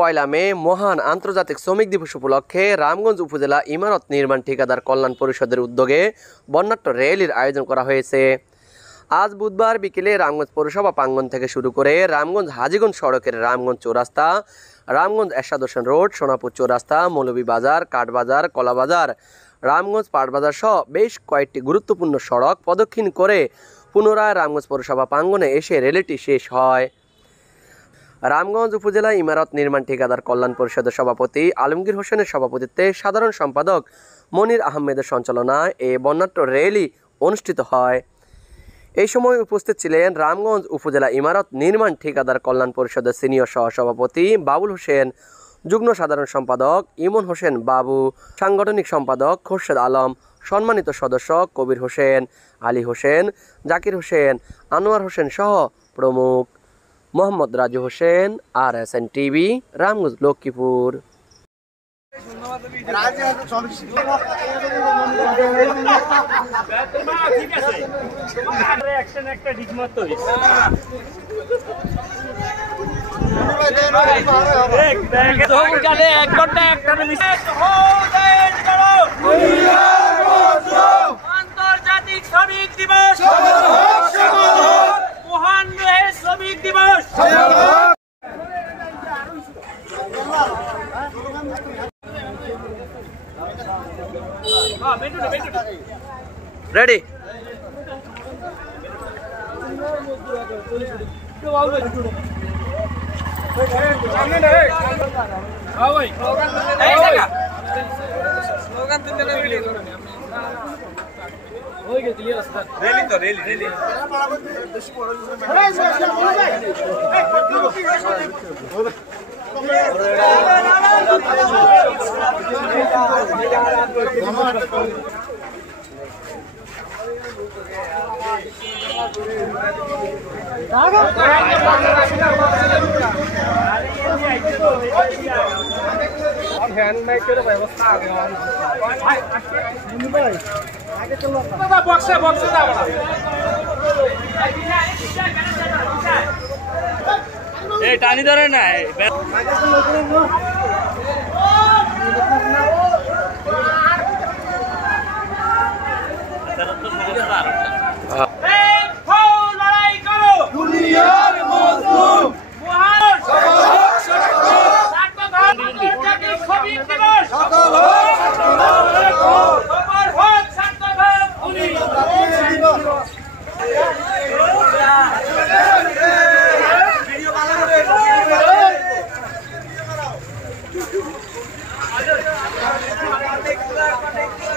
পয়লা মে মহান আন্তর্জাতিক শ্রমিক দিবস উপলক্ষে রামগঞ্জ উপজেলা ইমারত নির্মাণ ঠিকাদার কল্যাণ পরিষদের উদ্যোগে বর্ণাঢ্য র্যালির আয়োজন করা হয়েছে। আজ বুধবার বিকেলে রামগঞ্জ পৌরসভা প্রাঙ্গণ থেকে শুরু করে রামগঞ্জ হাজীগঞ্জ সড়কের রামগঞ্জ চৌরাস্তা, রামগঞ্জ এরশাদ হোসেন রোড, সোনাপুর চৌরাস্তা, মৌলভীবাজার, কাঠবাজার, কলাবাজার, রামগঞ্জ পাটবাজার সহ বেশ কয়েকটি গুরুত্বপূর্ণ সড়ক প্রদক্ষিণ করে পুনরায় রামগঞ্জ পৌরসভা প্রাঙ্গণে এসে র্যালিটি শেষ হয়। রামগঞ্জ উপজেলা ইমারত নির্মাণ ঠিকাদার কল্যাণ পরিষদের সভাপতি আলমগীর হোসেনের সভাপতিত্বে সাধারণ সম্পাদক মনির আহমেদের সঞ্চালনায় এ বর্ণাঢ্য র্যালি অনুষ্ঠিত হয়। এই সময় উপস্থিত ছিলেন রামগঞ্জ উপজেলা ইমারত নির্মাণ ঠিকাদার কল্যাণ পরিষদের সিনিয়র সহসভাপতি বাবুল হোসেন, যুগ্ম সাধারণ সম্পাদক ইমন হোসেন বাবু, সাংগঠনিক সম্পাদক খোরশেদ আলম, সম্মানিত সদস্য কবির হোসেন, আলী হোসেন, জাকির হোসেন, আনোয়ার হোসেন সহ প্রমুখ। Mohammad Raju Hossain, RSN TV, Ramganj, Lakshmipur. আন্তর্জাতিক শ্রমিক দিবস, মহান শ্রমিক দিবস। রেডি। টানি ধরে না Thank you.